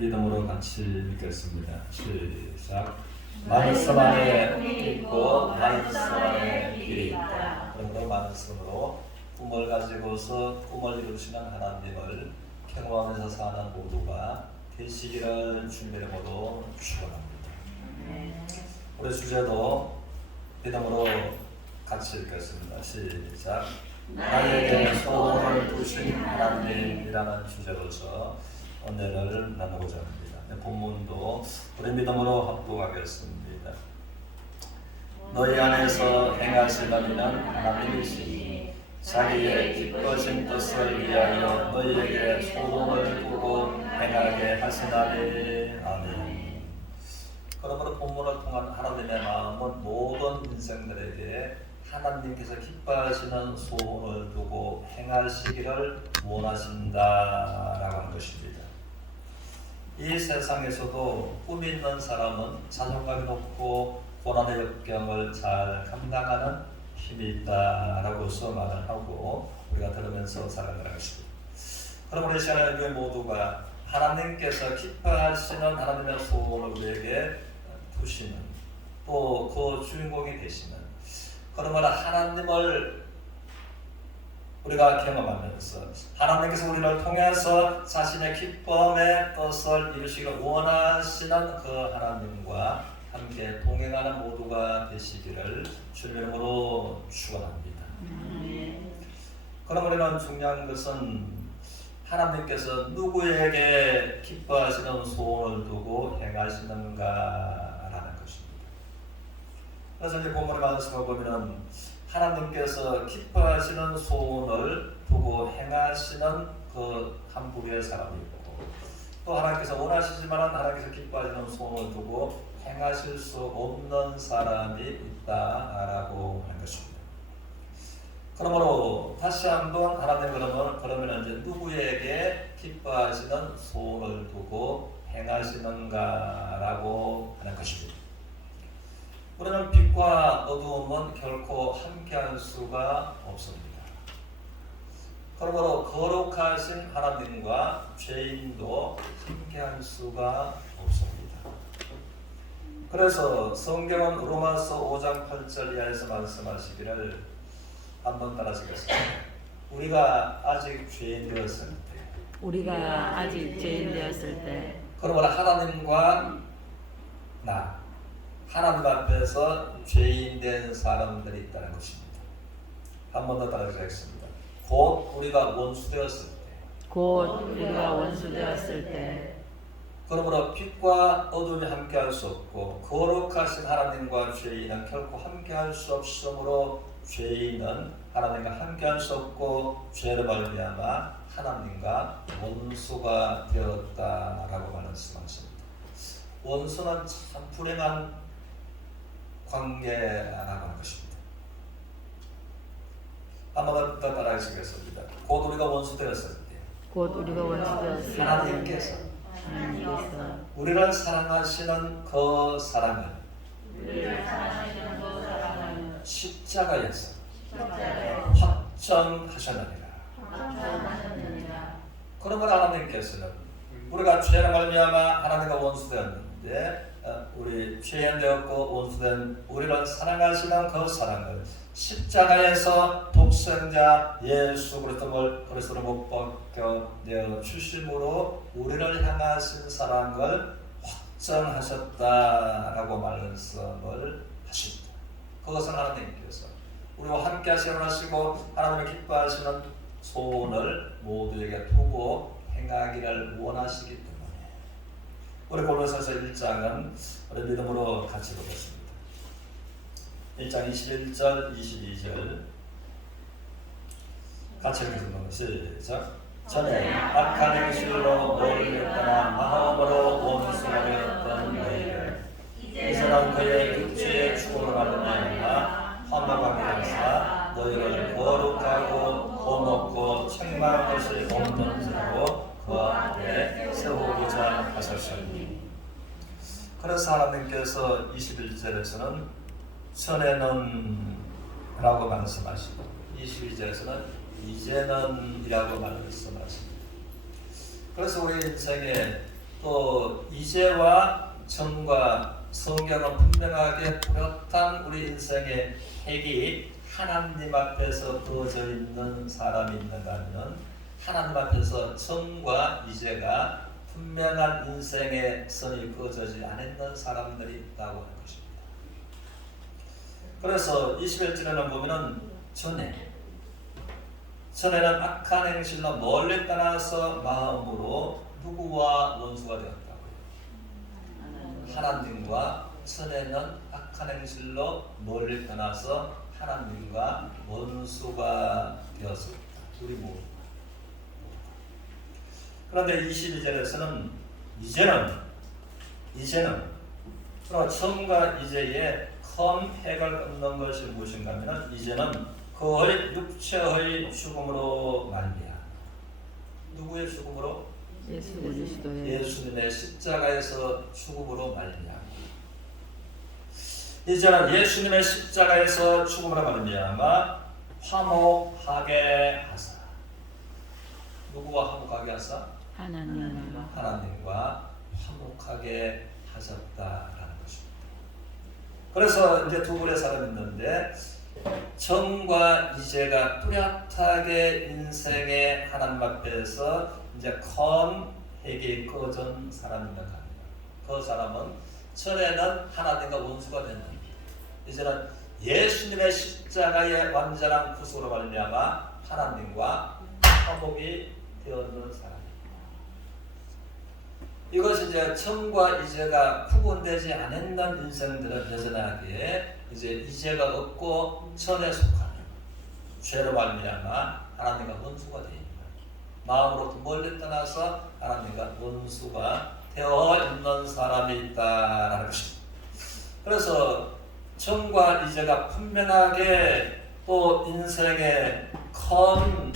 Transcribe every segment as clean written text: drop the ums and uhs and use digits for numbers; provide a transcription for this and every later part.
믿음으로 같이 읽겠습니다. 시작. 말씀 안에 꿈이 있고 말씀 안에 길이 있다. 그러므로 말씀으로 꿈을 가지고서 꿈을 이루시는 하나님을 경험하면서 사는 모두가 되시기를 주님으로 축원합니다. 우리 주제도 믿음으로 같이 읽겠습니다. 시작. 나에게 소원을 두신 하나님이라는 주제로서 은혜를 나누고자 합니다. 본문도 우리 믿음으로 합독하겠습니다. 너희 안에서 행하시는 하나님이시니 자기의 기뻐진 뜻을 위하여 너희에게 소원을 두고 행하게 하시나니. 아멘. 그러므로 본문을 통한 하나님의 마음은 모든 인생들에게 하나님께서 기뻐하시는 소원을 두고 행하시기를 원하신다라고 하는 것입니다. 이 세상에서도 꿈이 있는 사람은 자존감이 높고 고난의 역경을 잘 감당하는 힘이 있다라고서 말을 하고 우리가 들으면서 살아가는 것입니다. 그럼 우리 시간에 우리 모두가 하나님께서 기뻐하시는 하나님의 소원을 우리에게 두시는 또 그 주인공이 되시는 그러므로 하나님을 우리가 경험하면서 하나님께서 우리를 통해서 자신의 기쁨의 뜻을 이루시기를 원하시는 그 하나님과 함께 동행하는 모두가 되시기를 주님의 이름으로 축원합니다. 그럼 우리는 중요한 것은 하나님께서 누구에게 기뻐하시는 소원을 두고 행하시는가라는 것입니다. 그래서 이제 본문의 말씀을 보면은 하나님께서 기뻐하시는 소원을 두고 행하시는 그 한 부류의 사람이 있고 또 하나님께서 원하시지만 하나님께서 기뻐하시는 소원을 두고 행하실 수 없는 사람이 있다라고 하는 것입니다. 그러므로 다시 한번 하나님 그러면 이제 누구에게 기뻐하시는 소원을 두고 행하시는가라고 하는 것입니다. 우리는 빛과 어두움은 결코 함께할 수가 없습니다. 그러므로 거룩하신 하나님과 죄인도 함께할 수가 없습니다. 그래서 성경은 로마서 5장 8절 이하에서 말씀하시기를 한번 따라하시겠습니다. 우리가 아직 죄인 되었을 때 그러므로 하나님과 나 하나님 앞에서 죄인 된 사람들이 있다는 것입니다. 한 번 더 따라하겠습니다. 곧 우리가 원수 되었을 때 그러므로 빛과 어둠이 함께할 수 없고 거룩하신 하나님과 죄인은 결코 함께할 수 없으므로 죄인은 하나님과 함께할 수 없고 죄로 말미암아 하나님과 원수가 되었다라고 말씀하십니다. 원수는 참 불행한 관계라고 하는 것입니다. 한번 더 따라하시겠습니다. 곧 우리가 원수 되었을 때 하나님께서 우리를 사랑하시는 그 사랑을 십자가에서 확정하셨느니라. 그러므로 하나님께서는 우리가 죄로 말미암아 하나님과 원수 되었는데 우리 죄인 되었고 원수된 우리를 사랑하시는 그 사랑을 십자가에서 독생자 예수 그리스도를 못 벗겨 내어 주심으로 우리를 향하신 사랑을 확정하셨다라고 말씀을 하십니다. 그것은 하나님께서 우리와 함께 하시려 하시고 하나님의 기뻐하시는 소원을 모두에게 두고 행하기를 원하시기 때문에 우리 골로새서 1장은 우리 믿음으로 같이 보겠습니다. 1장 21절 22절 같이 읽겠습니다. 시작. 전에 악한 행실로 너희를 떠나 마음으로 원수가 되었던 너희를 이제는 그의 육체의 축복을 말미암아 화목하게 하사 너희를 거룩하고 거먹고 책망할 것이 없는 자로 그 앞에 세우고자 하셨으니. 그래서 하나님께서 21절에서는 전에는 라고 말씀하시고 22절에서는 이제는 이라고 말씀하십니다. 그래서 우리 인생에 그 또 이제와 전과 성경은 분명하게 뚜렷한 우리 인생의 핵이 하나님 앞에서 그어져 있는 사람이 있는가 하면 하나님 앞에서 전과 이제가 분명한 인생의 선이 그어지지 않았는 사람들이 있다고 하는 것입니다. 그래서 21절에는 보면은 전에는 악한 행실로 멀리 떠나서 마음으로 누구와 원수가 되었다고요? 하나님과. 전에는 악한 행실로 멀리 떠나서 하나님과 원수가 되었습니다. 우리 모두. 그런데 22절에서는 이제는 그럼 처음과 이제의 큰 핵을 끊는 것이 무엇인가 하면 이제는 그의 육체의 죽음으로 말미암아. 누구의 죽음으로? 예수님의 십자가에서 죽음으로 말미암아. 이제는 예수님의 십자가에서 죽음으로 말미암아 화목하게 하사. 누구와 화목하게 하사? 하나님과 화목하게 하셨다라는 것입니다. 그래서 이제 두 분의 사람이 있는데 전과 이제가 뚜렷하게 인생의 하나님 앞에서 이제 큰 핵이 꺼진 사람이라고 합니다. 그 사람은 전에는 하나님과 원수가 됐는데 이제는 예수님의 십자가의 완전한 구속으로 말미암아 하나님과 화목이 되었는 사람입니다. 이것이 이제 전과 이제가 구분되지 않는 인생들은 여전하게 이제 이제가 없고 전에 속하는 죄로 말미암아 하나님과 원수가 되어 있는 마음으로부터 멀리 떠나서 하나님과 원수가 되어 있는 사람이 있다라는 것입니다. 그래서 전과 이제가 분명하게 또 인생의 큰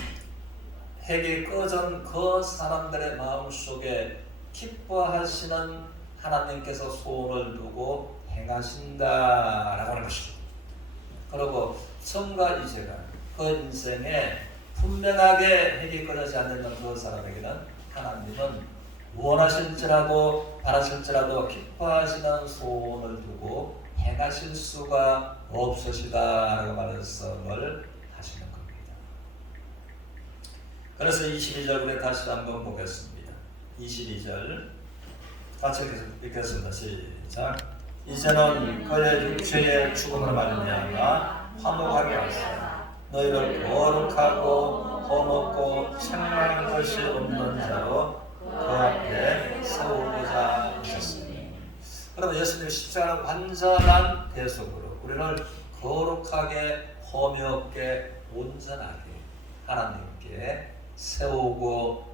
핵이 꺼진 그 사람들의 마음속에 기뻐하시는 하나님께서 소원을 두고 행하신다라고 하는 것입니다. 그리고 전과 이제가 그 인생에 분명하게 핵이 꺼지지 않는 그 사람에게는 하나님은 원하실지라도 바라실지라도 기뻐하시는 소원을 두고 행하실 수가 없으시다라고 말씀을 하시는 겁니다. 그래서 22절에 다시 한번 보겠습니다. 22절 같이 읽겠습니다. 시작. 이제는 그의 육체의 죽음을 말미암아 화목하게 하사 너희를 거룩하고 험없고 책망할 것이 없는 자로 그 앞에 세우고자 하셨으니. 그러면 예수님의 십자가는 완전한 대속으로 우리를 거룩하게 험이 없게 온전하게 하나님께 세우도록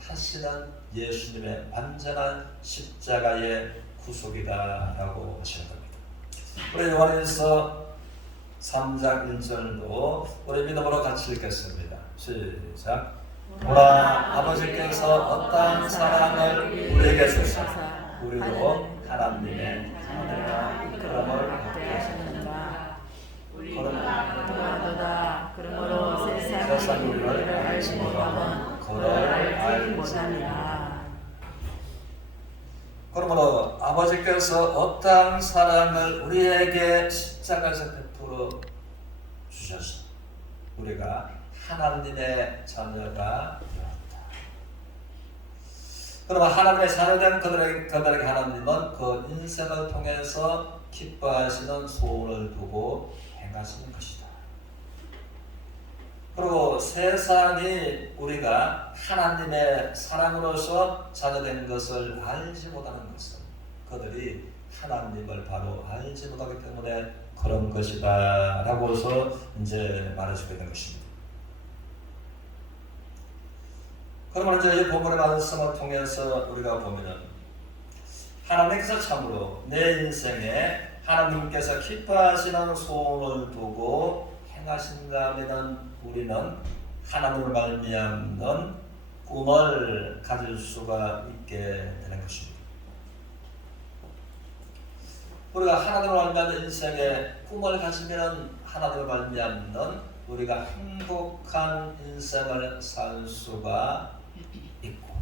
하시는 예수님의 완전한 십자가의 구속이다라고 하시는 겁니다. 우리 요한일서 3장 1절도 우리 믿음으로 같이 읽겠습니다. 시작. 보라, 아버지께서 어떠한 사랑을 우리에게 주사 우리로 하나님의 자녀라 그럼을 받게 하셨는가. 그러므로 세상이 우리를 알지 못하면 그를 알지 못하니라. 그러므로 아버지께서 어떠한 사랑을 우리에게 십자가에서 베풀어 주셔서 우리가 하나님의 자녀가 되었다. 그러면 하나님의 자녀된 그들에게 하나님은 그 인생을 통해서 기뻐하시는 소원을 두고 행하시는 것이다. 그리고 세상이 우리가 하나님의 사랑으로서 자녀된 것을 알지 못하는 것은 그들이 하나님을 바로 알지 못하기 때문에 그런 것이다 라고서 이제 말해주게 된 것입니다. 그러면 이제 이 본문의 말씀을 통해서 우리가 보면은 하나님께서 참으로 내 인생에 하나님께서 기뻐하시는 소원을 두고 행하신다면 우리는 하나님을 말미암는 꿈을 가질 수가 있게 되는 것입니다. 우리가 하나님을 말미암는 인생에 꿈을 가지면 하나님을 말미암는 우리가 행복한 인생을 살 수가 있고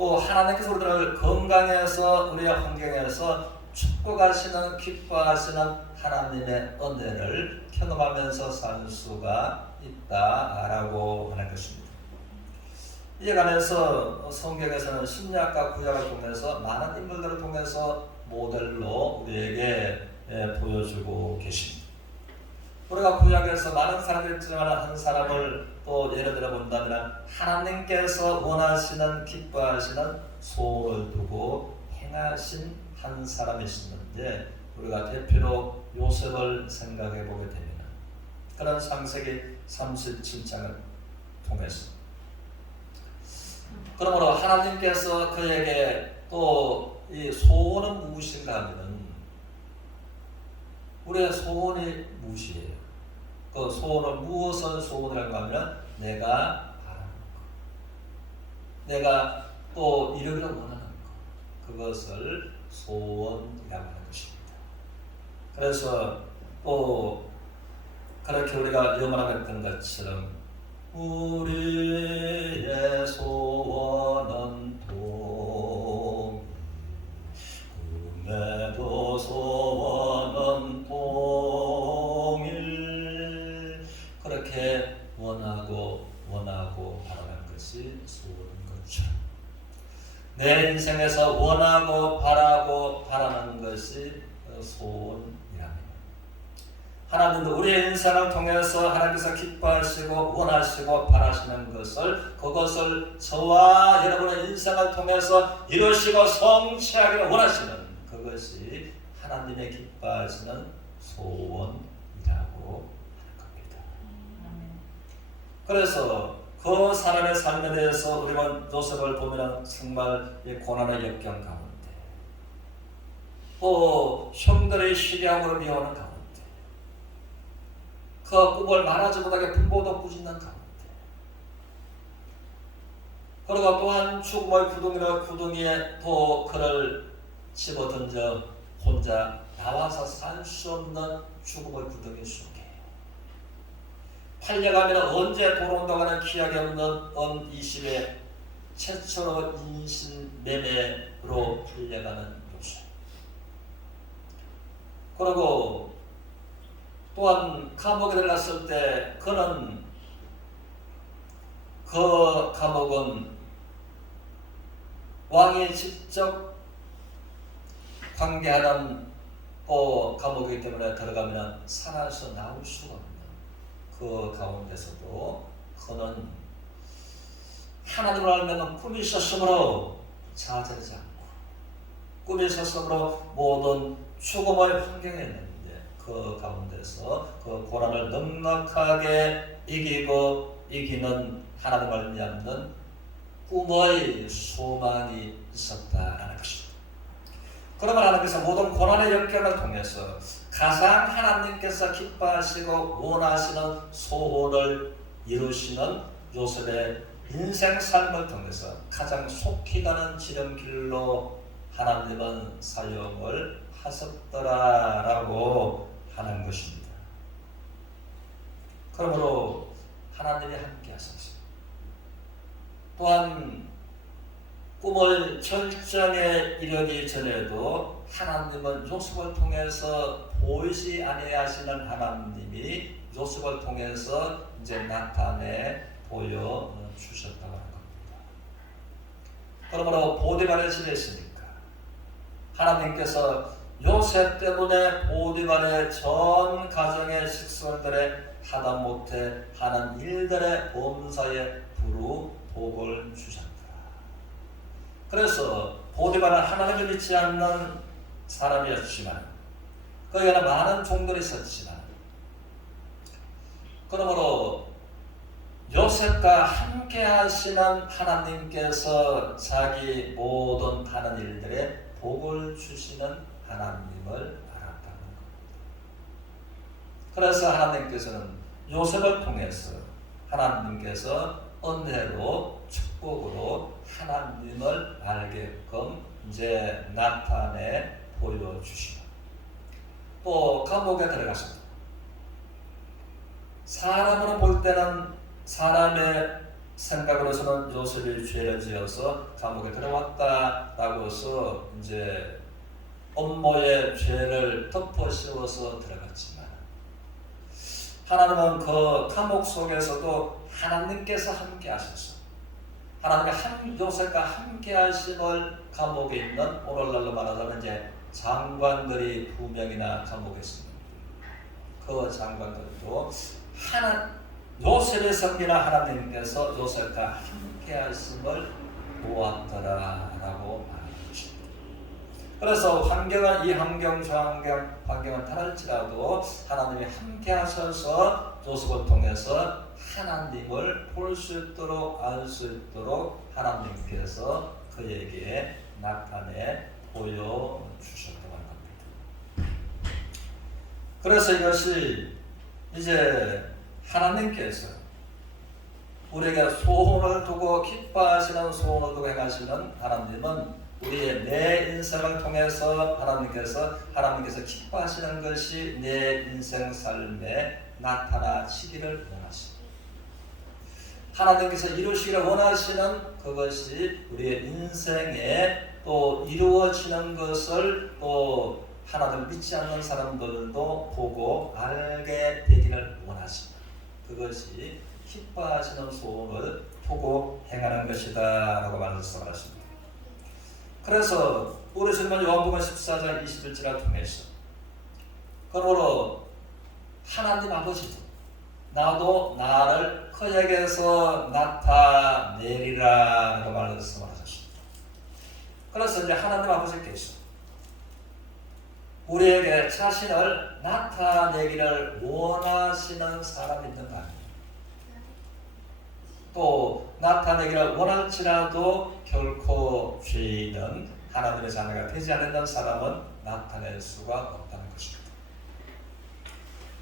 또 하나님께서 우리들을 건강해서 우리의 환경에서 축복하시는 기뻐하시는 하나님의 은혜를 경험하면서 살 수가 있다라고 하는 것입니다. 이에 관해서 성경에서는 신약과 구약을 통해서 많은 인물들을 통해서 모델로 우리에게 보여주고 계십니다. 우리가 구약에서 많은 사람들이 있지만 한 사람을 또 예를 들어 본다면 하나님께서 원하시는 기뻐하시는 소원을 두고 행하신 한 사람이 있었는데 우리가 대표로 요셉을 생각해 보게 됩니다. 그런 창세기 37장을 통해서 그러므로 하나님께서 그에게 또 이 소원은 무엇인가 하면 우리의 소원이 무엇이에요? 그 소원을 무엇을 소원이라고 하면 내가 바라는 것, 내가 또 이루기를 원하는 것, 그것을 소원이라고 하는 것입니다. 그래서 또 그렇게 우리가 염원하겠던 것처럼 우리의 소원은 꿈에도 소원은 동일 그렇게 원하고 바라는 것이 소원인 것처럼 내 인생에서 원하고 바라는 것이 소원이랍니다. 하나님도 우리의 인생을 통해서 하나님께서 기뻐하시고 원하시고 바라시는 것을 그것을 저와 여러분의 인생을 통해서 이루시고 성취하기를 원하시는 그것이 하나님의 기뻐하시는 소원이라고 하는 겁니다. 그래서 그 사람의 삶에 대해서 우리가 요셉을 보면 정말 이 고난의 역경 가운데 또 형들의 시기함으로 미워하는 가운데 그 꿈을 말하지 못하게 분보도 꾸짖는 가운데 그리고 또한 죽음의 구덩이에 또 그를 집어던져 혼자 나와서 살 수 없는 죽음의 구덩이 속에 팔려가면 언제 돌아온다고 하는 기약이 없는 언 20에 최초로 인신매매로 팔려가는 요셉. 그리고 또한 감옥에 들어갔을 때 그는 그 감옥은 왕이 직접 관계하는 감옥이기 때문에 들어가면 살아서 나올 수가 없는 그 가운데서도 그는 하나님을 알면 꿈이 있었으므로 좌절하지 않고 꿈이 있었으므로 모든 죽음의 환경에 있는데 그 가운데서 그 고난을 넉넉하게 이기는 하나님을 믿는 꿈의 소망이 있었다라는 것입니다. 그러면 하나님께서 모든 고난의 역경을 통해서 가장 하나님께서 기뻐하시고 원하시는 소원을 이루시는 요셉의 인생 삶을 통해서 가장 속히 가는 지름길로 하나님은 사용을 하셨더라라고 하는 것입니다. 그러므로 하나님이 함께 하셨습니다. 또한 꿈을 절정에 이르기 전에도 하나님은 요셉을 통해서 보이지 아니하시는 하나님이 요셉을 통해서 이제 나타내 보여 주셨다고 하는 겁니다. 그러므로 보디발의 집에 있으니까 하나님께서 요셉 때문에 보디발의 전 가정의 식솔들의 하다못해 하는 일들의 범사에 두루 복을 주셨다. 그래서 보디발은 하나님을 믿지 않는 사람이었지만 그에게는 많은 종들이 있었지만 그러므로 요셉과 함께 하시는 하나님께서 자기 모든 하는 일들에 복을 주시는 하나님을 알았다는 겁니다. 그래서 하나님께서는 요셉을 통해서 하나님께서 은혜로 축복으로 하나님을 알게끔 이제 나타내 보여주시고 또 감옥에 들어가십니다. 사람으로 볼 때는 사람의 생각으로서는 요셉이 죄를 지어서 감옥에 들어왔다라고 해서 이제 업모의 죄를 덮어 씌워서 들어갔지만 하나님은 그 감옥 속에서도 하나님께서 함께 하셔서 하나님의 요셉과 함께 하심을 감옥에 있는 오늘날로 말하자면 이제 장관들이 2명이나 감옥에 있습니다. 그 장관들도 요셉의 성기나 하나님께서 요셉과 함께 하심을 보았더라라고 말합니다. 그래서 이 환경은 다를지라도 하나님이 함께 하셔서 요셉을 통해서 하나님을 볼 수 있도록 알 수 있도록 하나님께서 그에게 나타내 보여주셨다고 합니다. 그래서 이것이 이제 하나님께서 우리에게 소원을 두고 기뻐하시는 소원을 두고 행하시는 하나님은 우리의 내 인생을 통해서 하나님께서 기뻐하시는 것이 내 인생 삶에 나타나시기를 원하십니다. 하나님께서 이루시기를 원하시는 그것이 우리의 인생에 또 이루어지는 것을 또 하나님을 믿지 않는 사람들도 보고 알게 되기를 원하십니다. 그것이 기뻐하시는 소원을 두고 행하는 것이다 라고 말씀하십니다. 그래서 우리 주님은 요한복음 14장 21절을 통해서 그러므로 하나님 아버지도 나도 나를 그에게서 나타내리라 라고 말씀하셨습니다. 그래서 이제 하나님 아버지께서 우리에게 자신을 나타내기를 원하시는 사람이 있는가 합니다. 또 나타내기를 원할지라도 결코 죄인은 하나님의 자녀가 되지 않는 사람은 나타낼 수가 없다는 것입니다.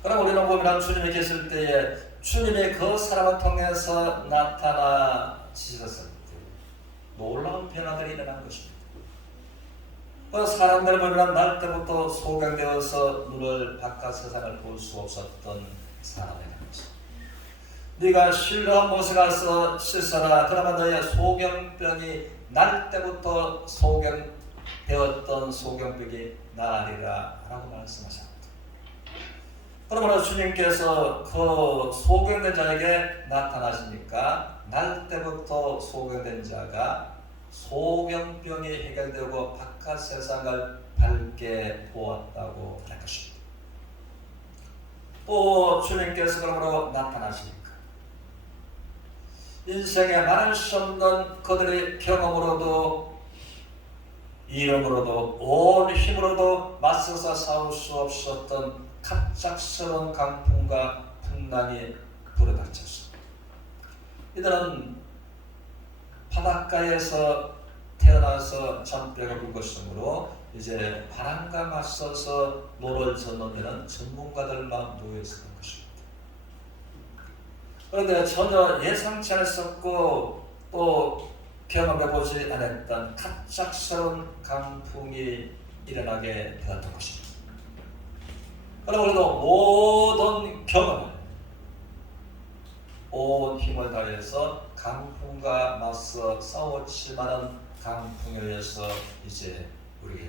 그럼 우리는 보면 주님이 계실 때에 주님이 그 사람을 통해서 나타나시셨을 때 놀라운 변화들이 일어난 것입니다. 그 사람들을 보면 날 때부터 소경되어서 눈을 바깥 세상을 볼 수 없었던 사람에게 네가 실로암 못에 가서 씻어라. 그러면 너의 소경병이 날 때부터 소경되었던 소경병이 나으리라 라고 말씀하셨습니다. 그러므로 주님께서 그 소경된 자에게 나타나시니까 날 때부터 소경된 자가 소경병이 해결되고 바깥 세상을 밝게 보았다고 하는 것입니다. 또 주님께서 그러므로 나타나시니까 인생에 말할 수 없는 그들의 경험으로도 이름으로도 온 힘으로도 맞서서 싸울 수 없었던 갑작스러운 강풍과 풍랑이 불어닥쳤습니다. 이들은 바닷가에서 태어나서 잔뼈가 굵었으므로 이제 바람과 맞서서 노를 젓는 전문가들만 놓여있었던 것입니다. 그런데 전혀 예상치 않았었고 또 경험해보지 않았던 갑작스러운 강풍이 일어나게 되었던 것입니다. 그럼 우리도 모든 경험을 온 힘을 다해서 강풍과 맞서 싸웠지만은 강풍에 의해서 이제 우리의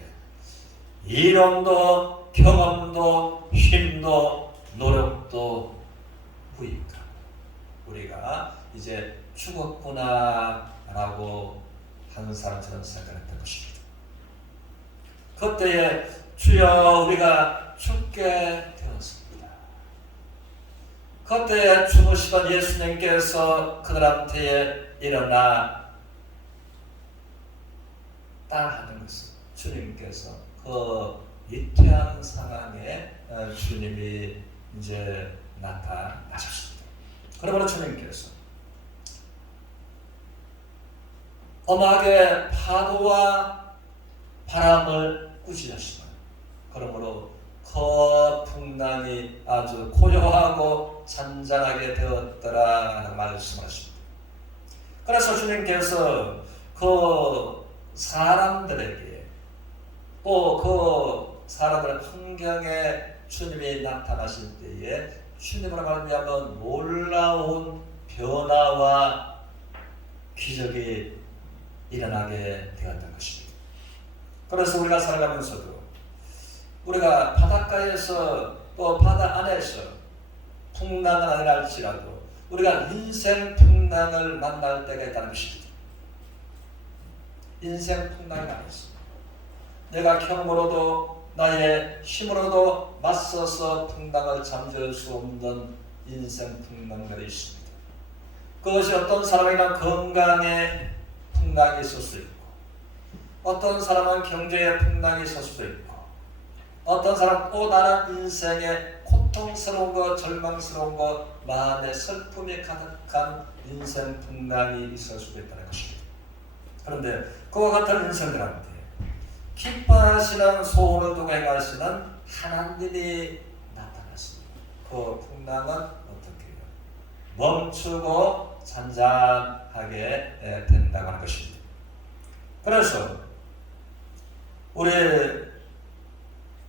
이름도 경험도 힘도 노력도 무익하고 우리가 이제 죽었구나 라고 하는 사람처럼 생각했던 것입니다. 그때에 주여 우리가 죽게 되었습니다. 그때 죽으시던 예수님께서 그들한테 일어나 따하는 것은 주님께서 그 위태한 상황에 주님이 이제 나타나셨습니다. 그러므로 주님께서 엄하게 파도와 바람을 꾸짖으시고 그러므로 그 풍랑이 아주 고요하고 잔잔하게 되었더라 말씀하십니다. 그래서 주님께서 그 사람들에게 또 그 사람들의 환경에 주님이 나타나실 때에 주님으로 말미암아 놀라운 변화와 기적이 일어나게 되었던 것입니다. 그래서 우리가 살아가면서도 우리가 바닷가에서 또 바다 안에서 풍랑을 아니랄지라도 우리가 인생 풍랑을 만날 때가 있다는 것입니다. 인생 풍랑이 아니었습니다. 내가 경험으로도 나의 힘으로도 맞서서 풍랑을 잠재울 수 없는 인생 풍랑들이 있습니다. 그것이 어떤 사람에게는 건강에 풍랑이 있을 수 있고, 어떤 사람은 경제에 풍랑이 있을 수도 있고, 어떤 사람은 또 다른 인생에 고통스러운 것, 절망스러운 것, 마음의 슬픔이 가득한 인생 풍랑이 있을 수도 있다는 것입니다. 그런데 그와 같은 인생 가운데 기뻐하시는 소원을 두고 행하시는 하나님이 나타났습니다. 그 풍랑은 어떻게 해요? 멈추고 잔잔하게 된다고 하는 것입니다. 그래서 우리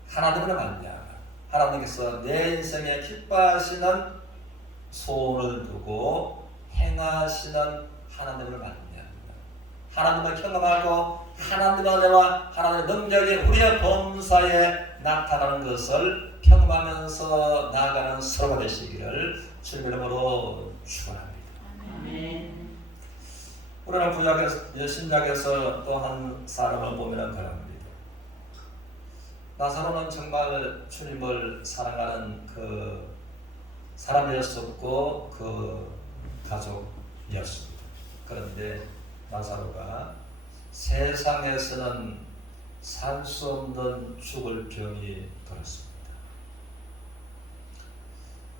하나님을 만나 하나님께서 내 인생에 기뻐하시는 소원을 두고 행하시는 하나님을 만납니다. 하나님을 경험하고 하나님의 은혜와 하나님의 능력이 우리의 범사에 나타나는 것을 경험하면서 나아가는 서로가 되시기를 주님의 이름으로 축원합니다. 아멘. 우리는 구약에서 신약에서 또 한 사람을 보면 그럽니다. 나사로는 정말 주님을 사랑하는 그 사람이었었고 그 가족이었습니다. 그런데 나사로가 세상에서는 살 수 없는 죽을 병이 들었습니다.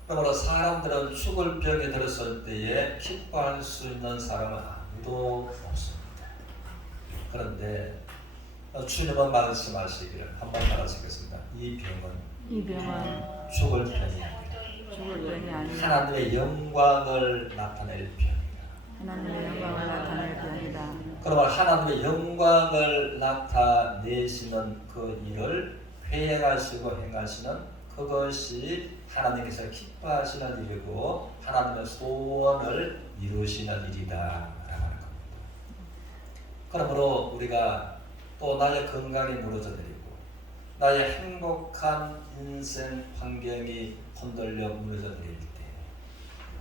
그러므로 사람들은 죽을 병이 들었을 때에 기뻐할 수 있는 사람은 아무도 없습니다. 그런데 주님은 말씀하시기를 한번 말하시겠습니다. 이 병은 죽을 병이 아니라 하나님의 영광을 나타낼 병이다. 하나님의 영광을 나타낼 병이다. 그러면 하나님의 영광을 나타내시는 그 일을 회행하시고 행하시는 그것이 하나님께서 기뻐하시는 일이고 하나님의 소원을 이루시는 일이다라고 하는 겁니다. 그러므로 우리가 또 나의 건강이 무너져 내리고 나의 행복한 인생 환경이 흔들려 무너져 내릴 때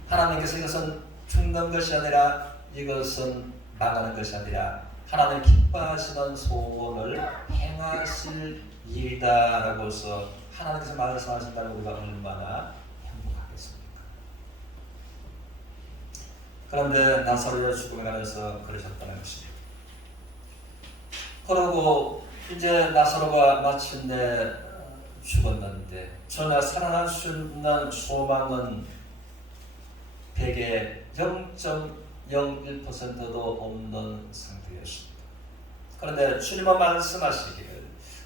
하나님께서 이것은 죽는 것이 아니라 이것은 망하는 것이 아니라 하나님 기뻐하시는 소원을 행하실 일이다라고서 하나님께서 말씀하신다면 우리가 얼마나 행복하겠습니까? 그런데 나사로의 죽음에 관해서 그러셨다는 것입니다. 그러고 이제 나사로가 마침내 죽었는데 전혀 살아날 수 있는 소망은 100의 0.01%도 없는 상태였습니다. 그런데 주님은 말씀하시기를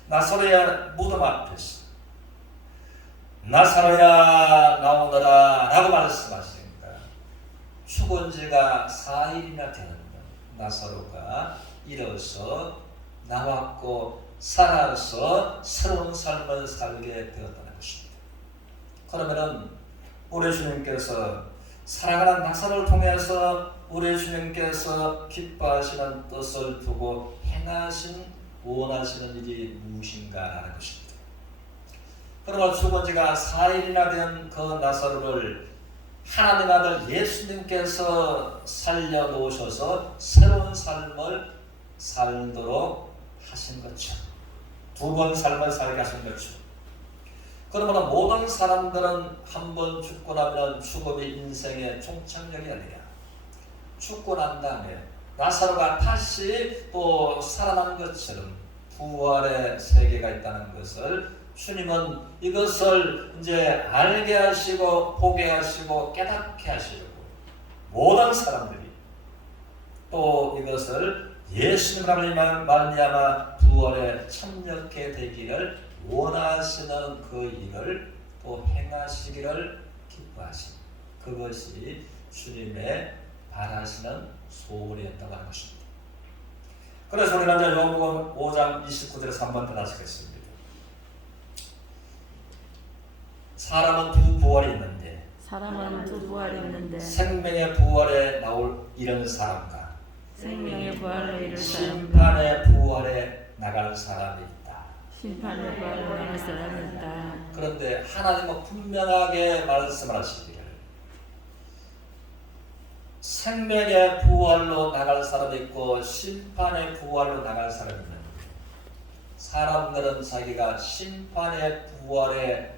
나사로야 무덤 앞에서 나사로야 나오너라 라고 말씀하시니까 죽은 지가 4일이나 되었는 나사로가 일어서 나왔고 살아서 새로운 삶을 살게 되었다는 것입니다. 그러면은 우리 주님께서 사랑하는 나사로를 통해서 우리 주님께서 기뻐하시는 뜻을 두고 행하신 원하시는 일이 무엇인가 하는 것입니다. 그러나 죽은 지가 4일이나 된 그 나사로를 하나님 아들 예수님께서 살려놓으셔서 새로운 삶을 살도록 하신 것처럼 두 번 삶을 살게 하신 것처럼 그러므로 모든 사람들은 한 번 죽고 나면 죽음이 인생의 종착역이 아니라 죽고 난 다음에 나사로가 다시 또 살아난 것처럼 부활의 세계가 있다는 것을 주님은 이것을 이제 알게 하시고 보게 하시고 깨닫게 하시려고 모든 사람들이 또 이것을 예수님을 말미암아 부활에 참여하게 되기를 원하시는 그 일을 또 행하시기를 기뻐하신 그것이 주님의 바라시는 소원이었다고 하는 것입니다. 그래서 우리는 이제 요한복음 5장 29절에서 한번 더 다시겠습니다. 사람은 두 부활이 있는데 생명의 부활에 나올 이런 사람과 생명의 부활로 이룰 사람, 심판의 부활에 나갈 사람이 있다. 심판의 부활로 나갈 사람이 있다. 그런데 하나님은 분명하게 말씀하시기를 생명의 부활로 나갈 사람이 있고 심판의 부활로 나갈 사람이 있는 사람들은 자기가 심판의 부활에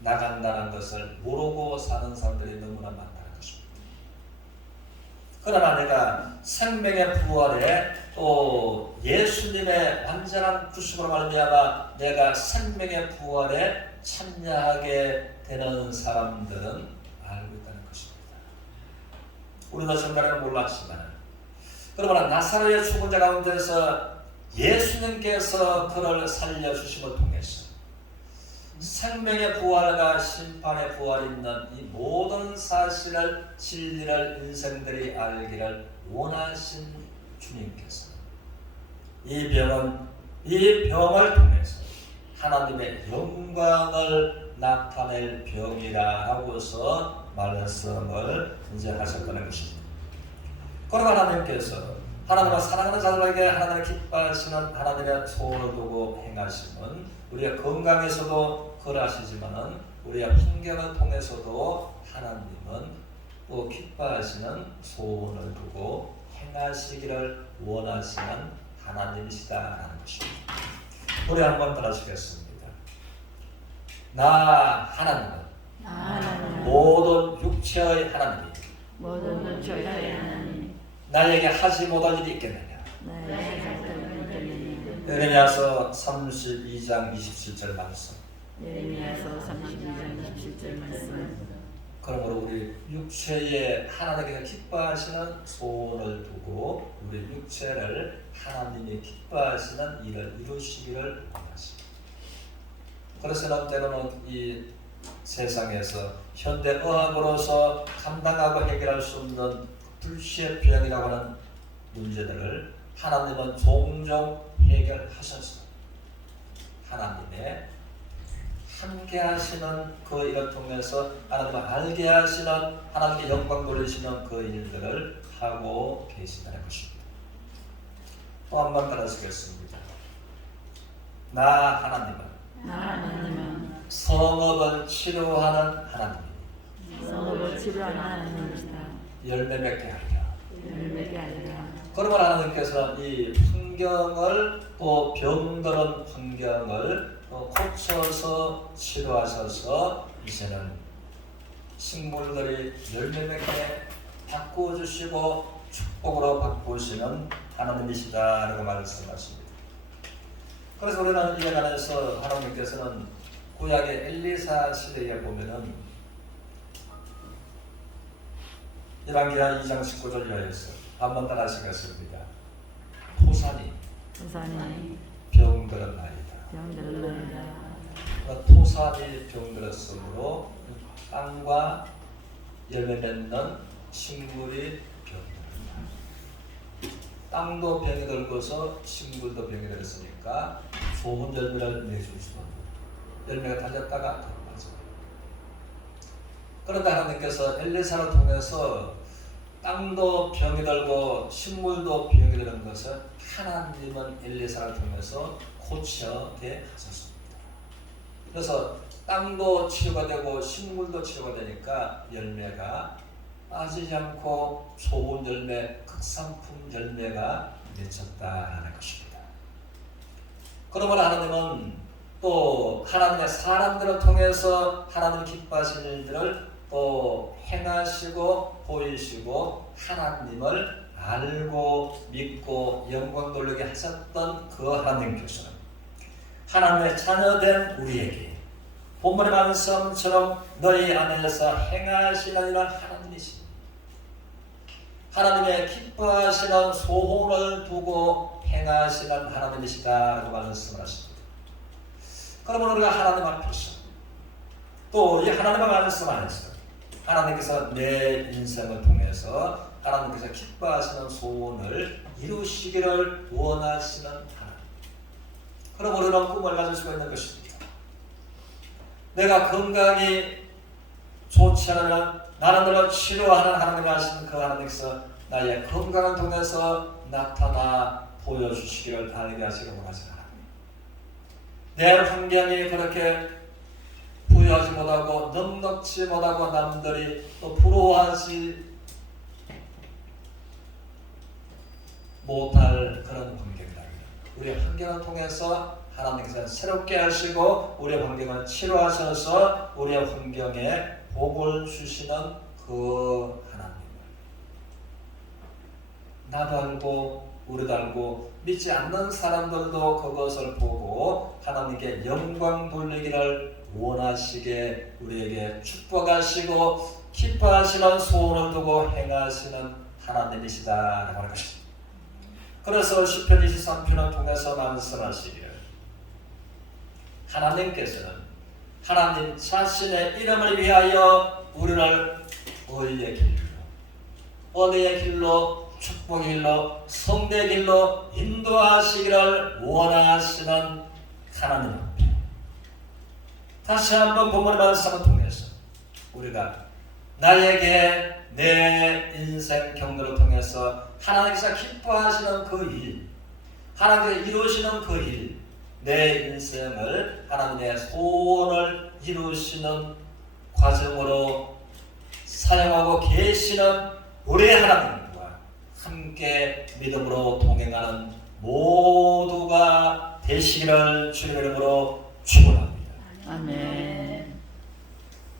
나간다는 것을 모르고 사는 사람들이 너무나 많다는 것입니다. 그러나 내가 생명의 부활에 또 예수님의 완전한 구속으로 말미암아 내가 생명의 부활에 참여하게 되는 사람들은 알고 있다는 것입니다. 우리는 전날에는 몰랐지만 그러나 나사로의 죽은 자 가운데서 예수님께서 그를 살려주심을 통해서 생명의 부활과 심판의 부활이 있는 이 모든 사실을 진리를 인생들이 알기를 원하신 주님께서 이 병을 통해서 하나님의 영광을 나타낼 병이라 하고서 말씀을 이제 하셨다는 것입니다. 그러나 하나님께서 하나님과 사랑하는 자들에게 하나님을 기뻐하시는 하나님의 소원을 두고 행하시는 우리의 건강에서도 그러하시지만은 우리의 환경을 통해서도 하나님은 또 기뻐하시는 소원을 두고 행하시기를 원하시는 하나님이시다라는 것입니다. 우리 한번 따라하시겠습니다. 나 하나님은 모든 육체의 하나님이 모든 육체의 하나님 나에게 하지 못할 일이 있겠느냐. 예레미야서 32장 27절 말씀. 예레미야서 32장 27절 말씀. 그러므로 우리 육체에 하나님께서 기뻐하시는 소원을 두고 우리 육체를 하나님이 기뻐하시는 일을 이루시기를 원하십니다. 그래서 때로는 이 세상에서 현대의학으로서 감당하고 해결할 수 없는 불시의 병이라고 하는 문제들을 하나님은 종종 해결하셔서 하나님의 함께 하시는 그 일을 통해서 하나님을 알게 하시는 하나님께 영광 돌리시는 그 일들을 하고 계시다는 것입니다. 또 한 번 따라하시겠습니다. 나 하나님은 성읍을 치료하는 하나님이니 성읍을 치료하는 하나님이시다. 열매 맺게 하리라. 열매게 하리라. 그러면 하나님께서는 이 환경을 또 병드는 환경을 고쳐서 치료하셔서 이제는 식물들이 열매 맺게 바꾸어주시고 축복으로 바꾸시는 하나님이시다라고 말씀하십니다. 그래서 우리는 이에 관해서 하나님께서는 구약의 엘리사 시대에 보면은 열왕기하 2장 19절 이하에서 한번 따라하시겠습니다. 토산이 병들었나이다. 토산이 병들었으므로 땅과 열매 맺는 식물이 병들었다. 땅도 병이 들고서 식물도 병이 들었으니까 좋은 열매를 내줄 수 없는 열매가 달렸다가 빠져. 그런데 하나님께서 엘리사를 통해서 땅도 병이 들고 식물도 병이 드는 것을 하나님은 엘리사를 통해서 고쳐게 하셨습니다. 그래서 땅도 치유가 되고 식물도 치유가 되니까 열매가 빠지지 않고 좋은 열매, 극상품 열매가 맺혔다는 것입니다. 그러므로 하나님은 또 하나님의 사람들을 통해서 하나님 기뻐하시는 일들을 또 행하시고 보이시고 하나님을 알고 믿고 영광 돌리게 하셨던 그 하나님께서는 하나님의 자녀된 우리에게 본문의 말씀처럼 너희 안에서 행하시는 이런 하나님이십니다. 하나님의 기뻐하시는 소원을 두고 행하시는 하나님이시다라고 말씀을 하십니다. 그러면 우리가 하나님 앞에서 또 이 하나님의 말씀 안에서 하나님께서 내 인생을 통해서 하나님께서 기뻐하시는 소원을 이루시기를 원하시는 하나님. 그럼 우리는 꿈을 가질 수가 있는 것입니다. 내가 건강이 좋지 않으면 나는 너를 치료하는 하나님이 하시는 그 하나님께서 나의 건강을 통해서 나타나 보여주시기를 알게 하시기 원하시는 하나님. 내 환경이 그렇게 부유하지 못하고 넉넉지 못하고 남들이 또 부러워하지 못할 그런 환경이다. 우리 환경을 통해서 하나님께서 새롭게 하시고 우리 환경을 치료하셔서 우리의 환경에 복을 주시는 그 하나님을 나도 알고 우리도 알고 믿지 않는 사람들도 그것을 보고 하나님께 영광 돌리기를 원하시게 우리에게 축복하시고 기뻐하시는 소원을 두고 행하시는 하나님이시다라고 하는 것입니다. 그래서 시편 23편을 통해서 말씀하시기를 하나님께서는 하나님 자신의 이름을 위하여 우리를 의의 길로, 은혜의 길로, 축복의 길로, 성대의 길로 인도하시기를 원하시는 하나님 앞에 다시 한번 본문의 말씀을 통해서 우리가 나에게 내 인생 경로를 통해서 하나님께서 기뻐하시는 그 일, 하나님께서 이루시는 그 일, 내 인생을 하나님의 소원을 이루시는 과정으로 사용하고 계시는 우리 하나님과 함께 믿음으로 동행하는 모두가 되시기를 주님의 이름으로 축원합니다. 아멘.